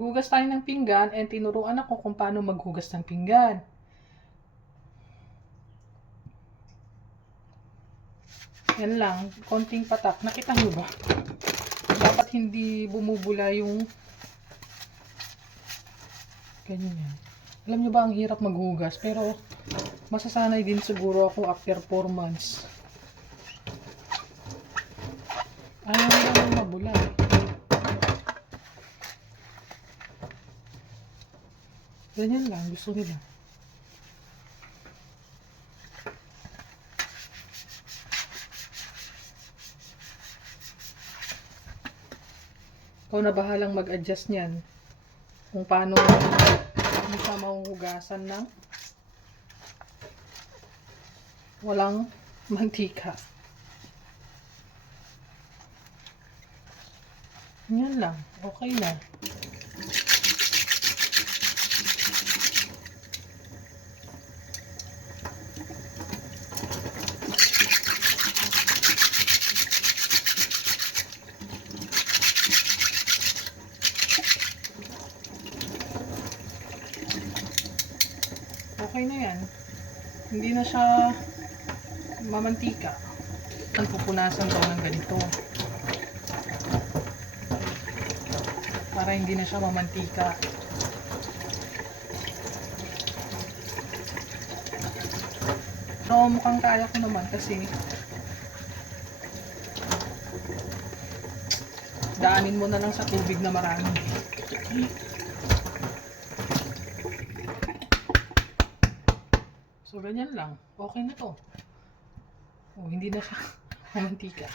Hugas tayo ng pinggan and tinuruan ako kung paano maghugas ng pinggan. Yan lang, konting patak. Nakita nyo ba? Dapat hindi bumubula yung ganyan. Alam nyo ba, ang hirap maghugas, pero masasanay din siguro ako after 4 months. Ayaw nila nang mabula. Ganyan lang, gusto nila. Ikaw na bahalang mag-adjust niyan. Kung paano hindi ka mahuhugasan ng walang mantika. Yan lang. Okay na. Okay na yan. Hindi na siya mamantika. Ang pupunasan daw ng ganito. Para hindi na siya mamantika. So, mukhang kaya ko naman kasi daanin mo na lang sa tubig na marami. So, ganyan lang. Okay na to. Oh, hindi na siya mamantika.